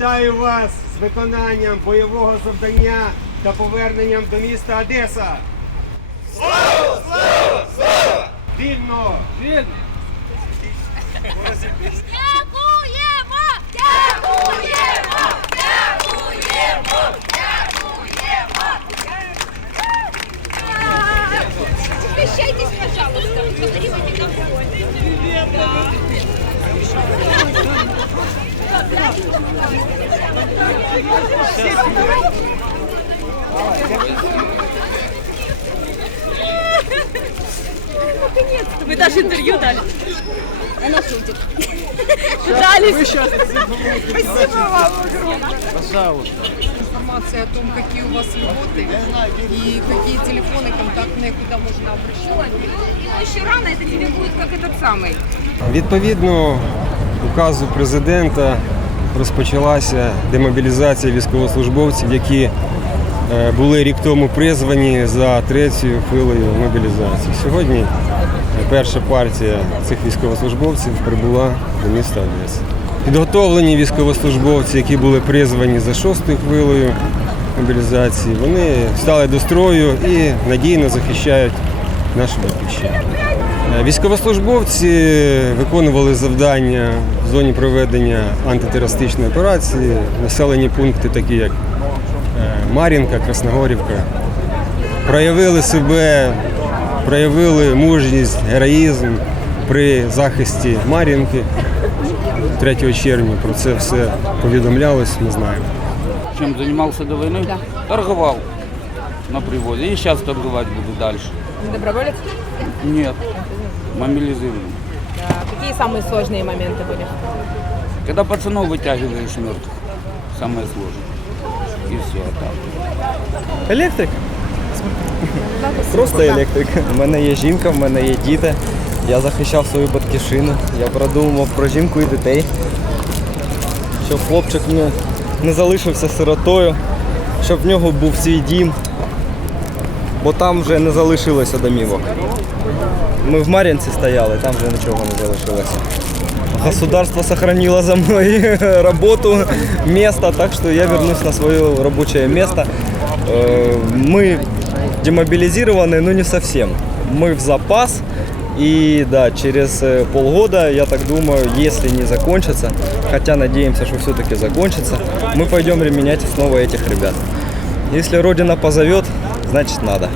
Вітаю вас з виконанням бойового завдання та поверненням до міста Одеса. Слава! Слава! Слава! Вільно! Вільно! Вы даже интервью дали. Она шутит. Дали. Информация о том, какие у вас льготы и какие телефоны контактные, куда можно обращаться. Ну, еще рано, это тебе будет как этот самый. Відповідно указу президента розпочалася демобілізація військовослужбовців, які е, були рік тому призвані за третьою хвилею мобілізації. Сьогодні перша партія цих військовослужбовців прибула до міста Одеса. Підготовлені військовослужбовці, які були призвані за шостою хвилею мобілізації, вони стали до строю і надійно захищають нашу батьківщину. Е, Військовослужбовці виконували завдання в зоні проведення антитерористичної операції, населені пункти, такі як е, Мар'їнка, Красногорівка, проявили себе, проявили мужність, героїзм при захисті Мар'їнки 3 червня. Про це все повідомлялось, ми знаємо. Чем занимался до войны? Торговал на привозе. И сейчас торговать буду дальше. Доброволец? Нет, мобилизируем. Да. Какие самые сложные моменты были? Когда пацанов вытягиваешь мертвых, самое сложное. И все, а так. Електрик. Просто електрик. У мене є жінка, в мене є діти. Я захищав свою батьківщину. Я продумував про жінку і дітей. Щоб хлопчик не, не залишився сиротою, щоб в нього був свій дім. Бо там вже не залишилося домівок. Ми в Мар'янці стояли, там вже нічого не залишилося. Государство сохранило за мной работу, место, так что я вернусь на свое рабочее место. Э, Мы демобилизированы, но не совсем. Мы в запас. И да, через э, полгода, я так думаю, если не закончится, хотя надеемся, что все-таки закончится, мы пойдем ременять снова этих ребят. Если Родина позовет, значит надо.